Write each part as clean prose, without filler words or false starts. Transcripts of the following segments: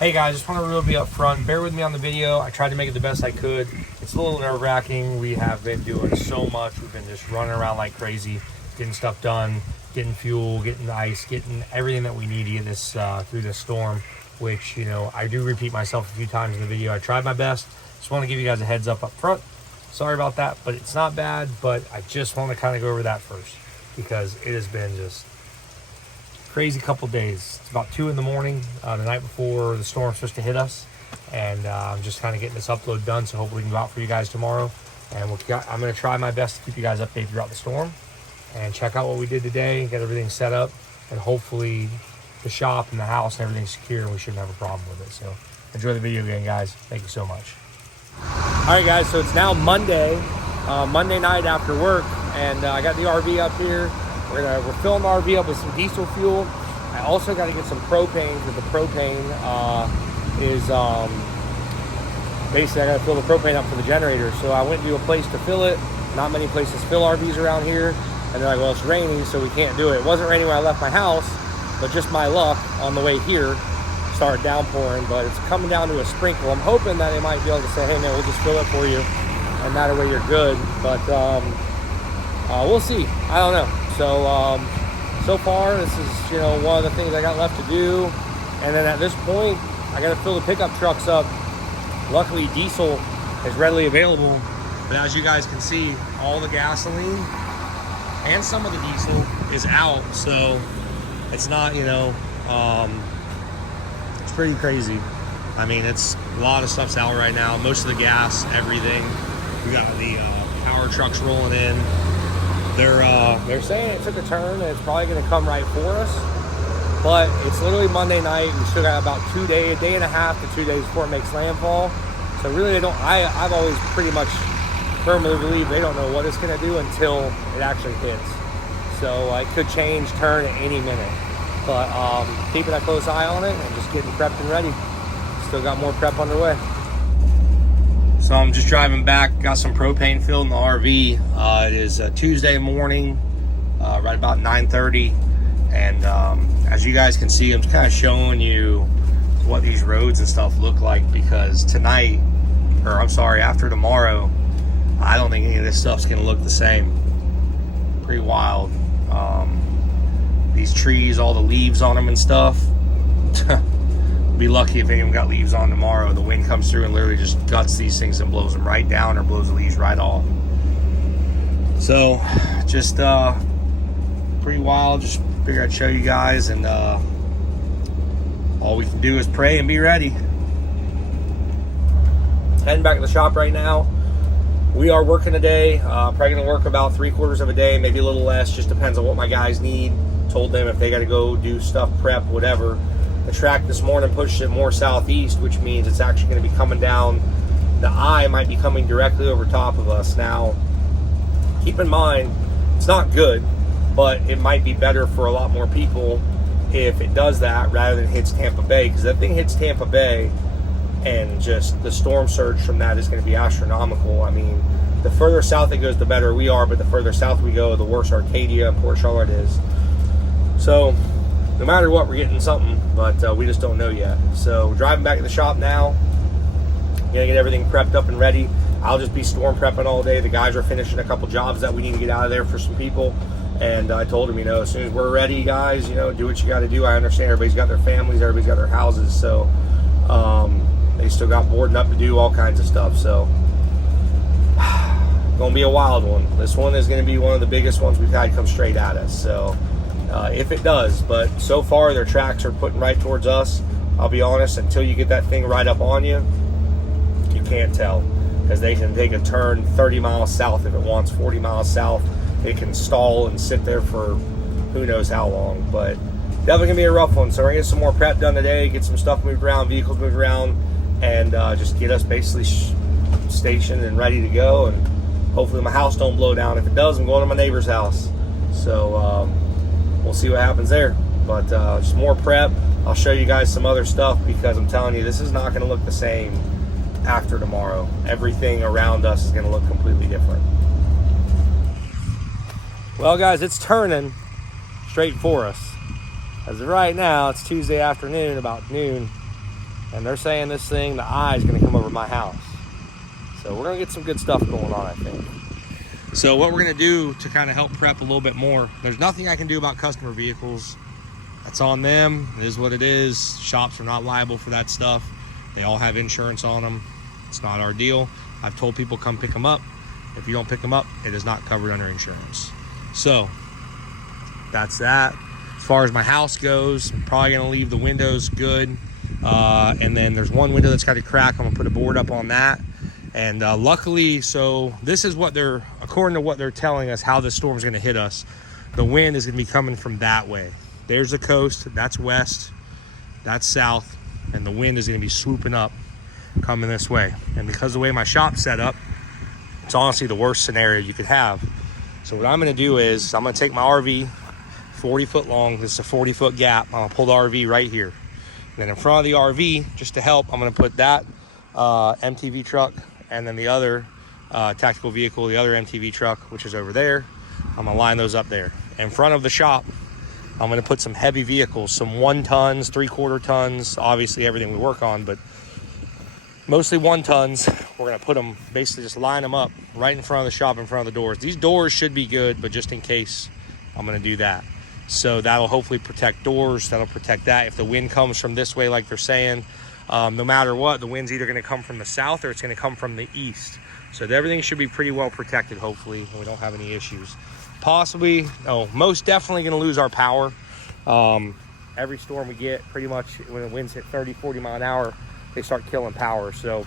Hey guys, just want to really be up front. Bear with me on the video. I tried to make it the best I could. It's a little nerve-wracking. We have been doing so much. We've been just running around like crazy, getting stuff done, getting fuel, getting ice, getting everything that we need to get this through this storm, which, you know, I do repeat myself a few times in the video. I tried my best. Just want to give you guys a heads up front. Sorry about that, but it's not bad. But I just want to kind of go over that first because it has been just crazy couple days. It's about 2 in the morning, the night before the storm's supposed to hit us, and I'm just kind of getting this upload done, so hopefully we can go out for you guys tomorrow. And I'm going to try my best to keep you guys updated throughout the storm and check out what we did today, get everything set up, and hopefully the shop and the house and everything's secure and we shouldn't have a problem with it. So enjoy the video again, guys. Thank you so much. All right, guys, so it's now Monday night after work, and I got the RV up here. We're filling the RV up with some diesel fuel. I also got to get some propane, because the propane is basically I got to fill the propane up for the generator. So I went to a place to fill it. Not many places fill RVs around here, and they're like, well, it's raining, so we can't do it. It wasn't raining when I left my house, but just my luck on the way here started downpouring, but it's coming down to a sprinkle. I'm hoping that they might be able to say, hey man, we'll just fill it for you, and that way you're good. But we'll see. I don't know. So far, this is, you know, one of the things I got left to do. And then at this point, I got to fill the pickup trucks up. Luckily, diesel is readily available. But as you guys can see, all the gasoline and some of the diesel is out. So it's not, you know, it's pretty crazy. I mean, it's a lot of stuff's out right now. Most of the gas, everything. We got the power trucks rolling in. They're saying it took a turn and it's probably going to come right for us, but it's literally Monday night. We still got about a day and a half to 2 days before it makes landfall. So really, I've always pretty much firmly believed they don't know what it's going to do until it actually hits. So it could change, turn at any minute. But keeping a close eye on it and just getting prepped and ready. Still got more prep underway. So I'm just driving back, got some propane filled in the RV. It is Tuesday morning, right about 9:30. And as you guys can see, I'm just kind of showing you what these roads and stuff look like, because tonight, or I'm sorry, after tomorrow, I don't think any of this stuff's gonna look the same. Pretty wild. These trees, all the leaves on them and stuff. Be lucky if any of them got leaves on tomorrow. The wind comes through and literally just guts these things and blows them right down, or blows the leaves right off. So just pretty wild. Just figured I'd show you guys, and all we can do is pray and be ready. Heading back to the shop right now. We are working today. Probably gonna work about 3/4 of a day, maybe a little less, just depends on what my guys need. Told them if they got to go do stuff, prep, whatever. The track this morning pushed it more southeast, which means it's actually going to be coming down. The eye might be coming directly over top of us. Now, keep in mind, it's not good, but it might be better for a lot more people if it does that rather than hits Tampa Bay, because that thing hits Tampa Bay and just the storm surge from that is going to be astronomical. I mean, the further south it goes, the better we are, but the further south we go, the worse Arcadia and Port Charlotte is. So no matter what, we're getting something, but we just don't know yet. So we're driving back to the shop now. Gonna get everything prepped up and ready. I'll just be storm prepping all day. The guys are finishing a couple jobs that we need to get out of there for some people. And I told them, you know, as soon as we're ready, guys, you know, do what you got to do. I understand everybody's got their families, everybody's got their houses. So they still got boarding up to do, all kinds of stuff. So gonna be a wild one. This one is gonna be one of the biggest ones we've had come straight at us. So if it does, but so far their tracks are putting right towards us. I'll be honest, until you get that thing right up on you, you can't tell, because they can take a turn 30 miles south if it wants, 40 miles south. It can stall and sit there for who knows how long, but definitely gonna be a rough one. So we're gonna get some more prep done today, get some stuff moved around, vehicles moved around, and just get us basically stationed and ready to go. And hopefully my house don't blow down. If it does, I'm going to my neighbor's house. So we'll see what happens there. But just more prep. I'll show you guys some other stuff, because I'm telling you, this is not going to look the same after tomorrow. Everything around us is going to look completely different. Well, guys, it's turning straight for us. As of right now, it's Tuesday afternoon, about noon. And they're saying this thing, the eye is going to come over my house. So we're going to get some good stuff going on, I think. So what we're going to do to kind of help prep a little bit more, there's nothing I can do about customer vehicles. That's on them. It is what it is. Shops are not liable for that stuff. They all have insurance on them. It's not our deal. I've told people come pick them up. If you don't pick them up, it is not covered under insurance. So that's that. As far as my house goes, I'm probably going to leave the windows good. And then there's one window that's got a crack. I'm going to put a board up on that. And luckily, so this is what they're, according to what they're telling us, how the storm's going to hit us. The wind is going to be coming from that way. There's the coast. That's west. That's south. And the wind is going to be swooping up, coming this way. And because of the way my shop's set up, it's honestly the worst scenario you could have. So what I'm going to do is I'm going to take my RV, 40 foot long. This is a 40-foot gap. I'm going to pull the RV right here. And then in front of the RV, just to help, I'm going to put that MTV truck, and then the other tactical vehicle, the other MTV truck, which is over there. I'm going to line those up there. In front of the shop, I'm going to put some heavy vehicles, some 1 tons, 3/4 tons, obviously everything we work on, but mostly 1 tons. We're going to put them, basically just line them up right in front of the shop, in front of the doors. These doors should be good, but just in case, I'm going to do that. So that'll hopefully protect doors. That'll protect that. If the wind comes from this way, like they're saying, no matter what, the wind's either going to come from the south or it's going to come from the east. So everything should be pretty well protected, hopefully, and we don't have any issues. Possibly, most definitely going to lose our power. Every storm we get, pretty much when the winds hit 30, 40 mile an hour, they start killing power. So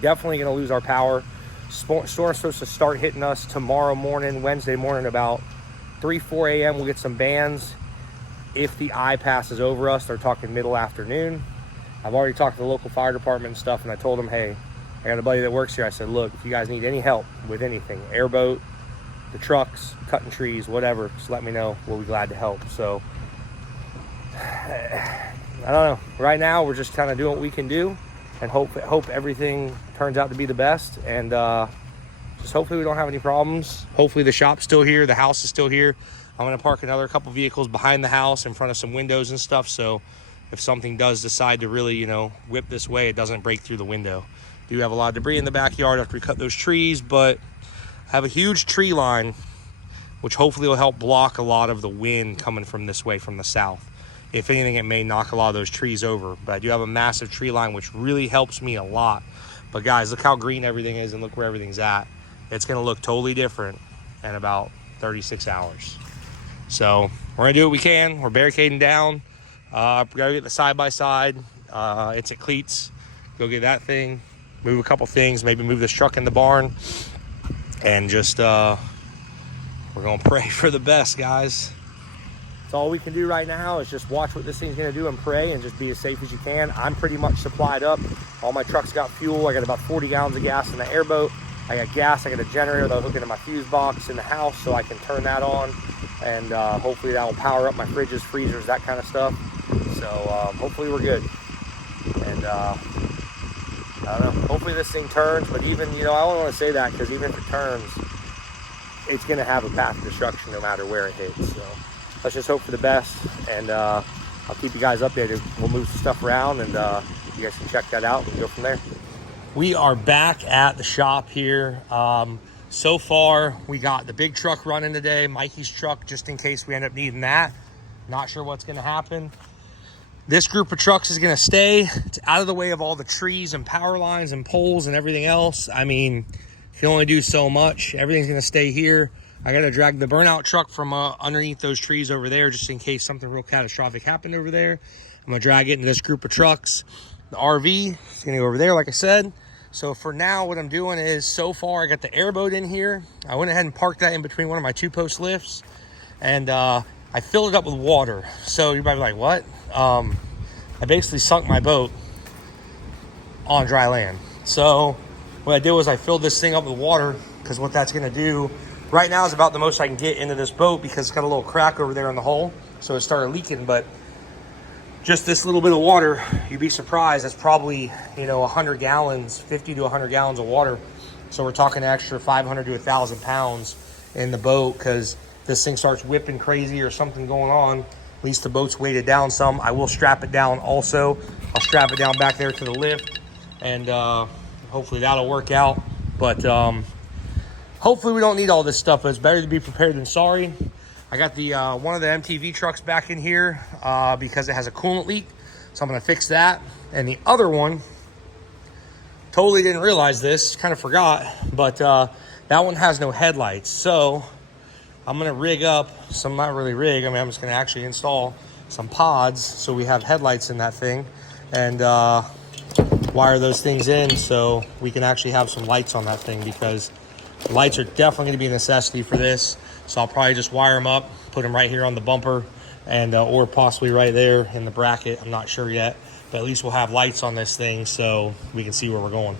definitely going to lose our power. Storm's supposed to start hitting us tomorrow morning, Wednesday morning, about 3, 4 a.m. We'll get some bands. If the eye passes over us, they're talking middle afternoon. I've already talked to the local fire department and stuff, and I told them, hey, I got a buddy that works here. I said, look, if you guys need any help with anything, airboat, the trucks, cutting trees, whatever, just let me know. We'll be glad to help. So I don't know. Right now, we're just kind of doing what we can do and hope everything turns out to be the best. And just hopefully we don't have any problems. Hopefully the shop's still here. The house is still here. I'm going to park another couple vehicles behind the house in front of some windows and stuff. So if something does decide to really, whip this way, it doesn't break through the window. Do have a lot of debris in the backyard after we cut those trees, but have a huge tree line, which hopefully will help block a lot of the wind coming from this way, from the south. If anything, it may knock a lot of those trees over, but I do have a massive tree line, which really helps me a lot. But guys, look how green everything is and look where everything's at. It's going to look totally different in about 36 hours. So we're going to do what we can. We're barricading down. We got to get the side-by-side. It's at cleats. Go get that thing. Move a couple things. Maybe move this truck in the barn. And just, we're going to pray for the best, guys. That's all we can do right now is just watch what this thing's going to do and pray and just be as safe as you can. I'm pretty much supplied up. All my trucks got fuel. I got about 40 gallons of gas in the airboat. I got gas. I got a generator that I'll hook into my fuse box in the house so I can turn that on. And hopefully that will power up my fridges, freezers, that kind of stuff. So hopefully we're good. And I don't know. Hopefully this thing turns. But even, I don't want to say that because even if it turns, it's going to have a path of destruction no matter where it hits. So let's just hope for the best. And I'll keep you guys updated. We'll move some stuff around and you guys can check that out and go from there. We are back at the shop here. So far, we got the big truck running today, Mikey's truck, just in case we end up needing that. Not sure what's going to happen. This group of trucks is going to stay. It's out of the way of all the trees and power lines and poles and everything else. I mean, you can only do so much. Everything's going to stay here. I got to drag the burnout truck from underneath those trees over there just in case something real catastrophic happened over there. I'm going to drag it into this group of trucks. The RV is going to go over there, like I said. So for now, what I'm doing is, so far, I got the airboat in here. I went ahead and parked that in between one of my 2-post lifts. And I filled it up with water. So you're probably like, what? I basically sunk my boat on dry land. So what I did was I filled this thing up with water, because what that's going to do right now is about the most I can get into this boat, because it's got a little crack over there in the hull. So it started leaking, but just this little bit of water, you'd be surprised. That's probably, 100 gallons, 50 to 100 gallons of water. So we're talking an extra 500 to 1,000 pounds in the boat, because this thing starts whipping crazy or something going on. At least the boat's weighted down some. I will strap it down also I'll strap it down back there to the lift, and hopefully that'll work out. But hopefully we don't need all this stuff, but it's better to be prepared than sorry. I got the one of the MTV trucks back in here because it has a coolant leak, so I'm gonna fix that. And the other one, totally didn't realize this, kind of forgot, but that one has no headlights. So I'm gonna rig up some, not really rig, I mean, I'm just gonna actually install some pods so we have headlights in that thing, and wire those things in so we can actually have some lights on that thing, because lights are definitely gonna be a necessity for this. So I'll probably just wire them up, put them right here on the bumper, and or possibly right there in the bracket. I'm not sure yet, but at least we'll have lights on this thing so we can see where we're going.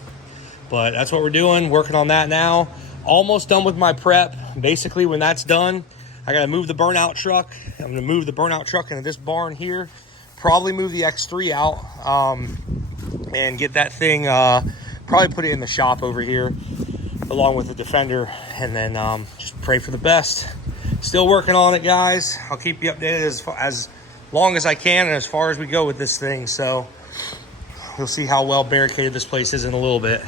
But that's what we're doing, working on that now. Almost done with my prep. Basically, when that's done, I gotta move the burnout truck. I'm gonna move the burnout truck into this barn here, probably move the X3 out, and get that thing, probably put it in the shop over here along with the Defender, and then just pray for the best. Still working on it, guys. I'll keep you updated as long as I can and as far as we go with this thing. So you'll see how well barricaded this place is in a little bit.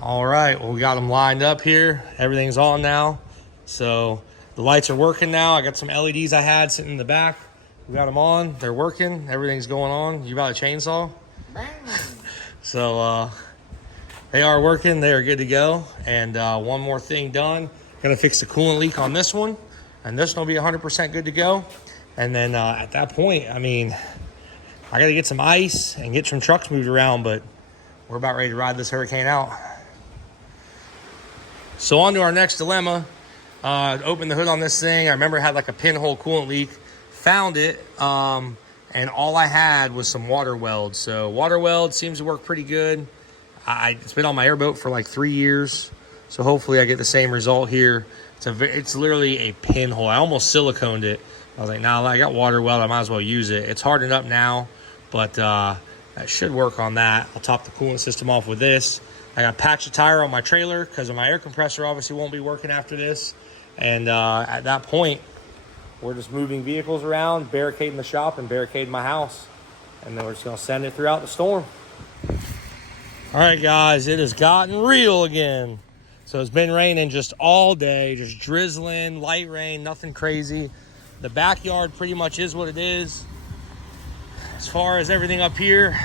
All right, well, we got them lined up here. Everything's on now. So the lights are working now. I got some LEDs I had sitting in the back. We got them on. They're working. Everything's going on. You got a chainsaw? So they are working. They are good to go. And one more thing done. Gonna fix the coolant leak on this one, and this one will be 100% good to go. And then at that point, I mean, I gotta get some ice and get some trucks moved around, but we're about ready to ride this hurricane out. So on to our next dilemma. Open the hood on this thing. I remember it had like a pinhole coolant leak. Found it, and all I had was some water weld. So water weld seems to work pretty good. It's been on my airboat for like 3 years, so hopefully I get the same result here. It's literally a pinhole. I almost siliconed it. I was like, nah, I got water weld, I might as well use it. It's hardened up now, but that should work on that. I'll top the coolant system off with this. I got patch a tire on my trailer because my air compressor obviously won't be working after this. And at that point, we're just moving vehicles around, barricading the shop and barricading my house. And then we're just gonna send it throughout the storm. All right, guys, it has gotten real again. So it's been raining just all day, just drizzling, light rain, nothing crazy. The backyard pretty much is what it is. As far as everything up here,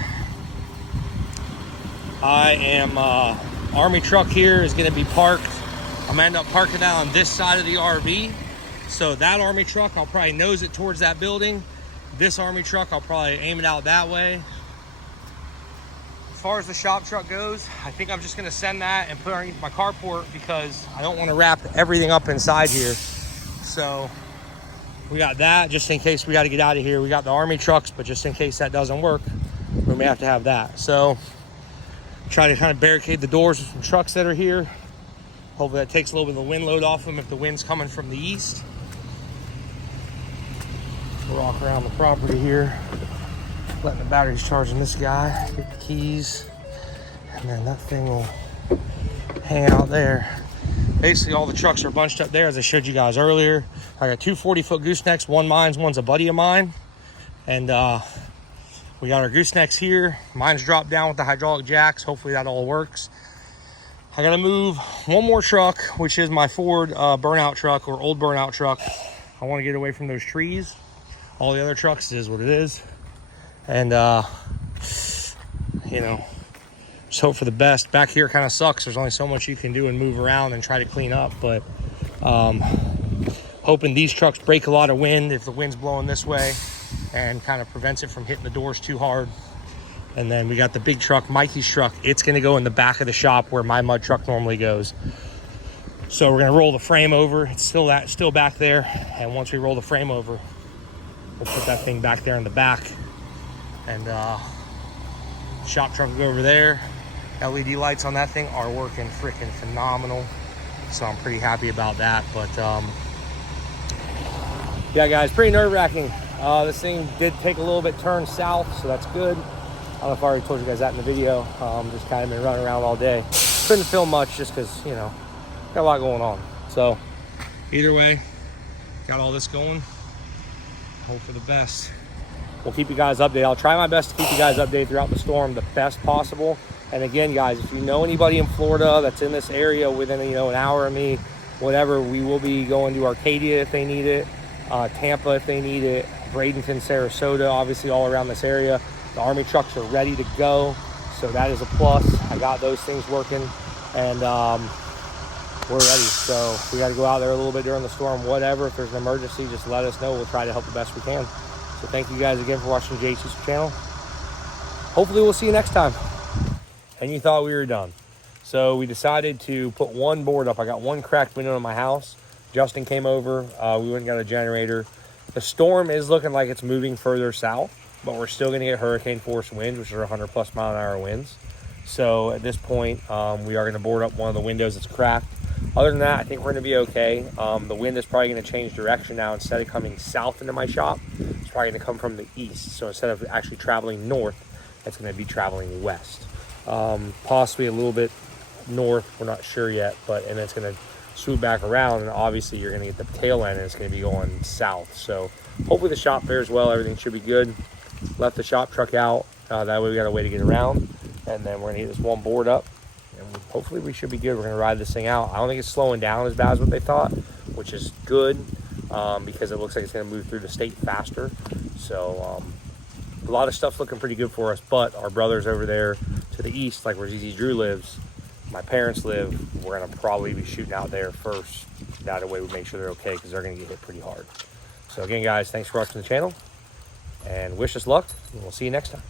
I am, Army truck here is gonna be parked. I'm gonna end up parking that on this side of the RV. So that Army truck, I'll probably nose it towards that building. This Army truck, I'll probably aim it out that way. As far as the shop truck goes, I think I'm just gonna send that and put it underneath my carport because I don't wanna wrap everything up inside here. So we got that just in case we gotta get out of here. We got the Army trucks, but just in case that doesn't work, we may have to have that. So try to kind of barricade the doors with some trucks that are here. Hopefully that takes a little bit of the wind load off them if the wind's coming from the east. Walk around the property here, letting the batteries charge in this guy, get the keys, and then that thing will hang out there. Basically all the trucks are bunched up there as I showed you guys earlier. I got two 40-foot goosenecks, one mine's, one's a buddy of mine. And we got our goosenecks here. Mine's dropped down with the hydraulic jacks. Hopefully that all works. I gotta move one more truck, which is my Ford burnout truck or old burnout truck. I wanna get away from those trees. All the other trucks is what it is. And you know, just hope for the best. Back here kind of sucks. There's only so much you can do and move around and try to clean up, but hoping these trucks break a lot of wind if the wind's blowing this way and kind of prevents it from hitting the doors too hard. And then we got the big truck, Mikey's truck. It's gonna go in the back of the shop where my mud truck normally goes. So we're gonna roll the frame over. It's still back there. And once we roll the frame over, we'll put that thing back there in the back. And shop truck will go over there. LED lights on that thing are working freaking phenomenal. So I'm pretty happy about that. But yeah, guys, pretty nerve-wracking. This thing did take a little bit turn south, so that's good. I don't know if I already told you guys that in the video. Just kind of been running around all day. Couldn't film much just because, you know, got a lot going on. So either way, got all this going. Hope for the best. we'll keep you guys updated. I'll try my best to keep you guys updated throughout the storm the best possible. And again, guys, if you know anybody in Florida that's in this area within, you know, an hour of me, whatever, we will be going to Arcadia if they need it, Tampa if they need it, Bradenton, Sarasota, obviously all around this area. The Army trucks are ready to go, so that is a plus. I got those things working, and we're ready. So we got to go out there a little bit during the storm, whatever. If there's an emergency, just let us know. We'll try to help the best we can. So thank you guys again for watching JH's channel. Hopefully we'll see you next time. And you thought we were done. So we decided to put one board up. I got one cracked window in my house. Justin came over. We went and got a generator. The storm is looking like it's moving further south, but we're still going to get hurricane force winds, which are 100+ mile-an-hour winds. So at this point, we are going to board up one of the windows that's cracked. Other than that, I think we're going to be okay. The wind is probably going to change direction now. Instead of coming south into my shop, it's probably going to come from the east. So instead of actually traveling north, it's going to be traveling west. Possibly a little bit north, we're not sure yet, and it's going to swoop back around, and obviously you're going to get the tail end, and it's going to be going south. So hopefully the shop fares well. Everything should be good. Left the shop truck out, that way we got a way to get around, and then we're going to get this one board up, and hopefully we should be good. We're going to ride this thing out. I don't think it's slowing down as bad as what they thought, which is good, because it looks like it's going to move through the state faster. So a lot of stuff's looking pretty good for us, but our brothers over there to the east, like where ZZ Drew lives, my parents live, we're going to probably be shooting out there first. That way we make sure they're okay, because they're going to get hit pretty hard. So again, guys, thanks for watching the channel, and wish us luck, and we'll see you next time.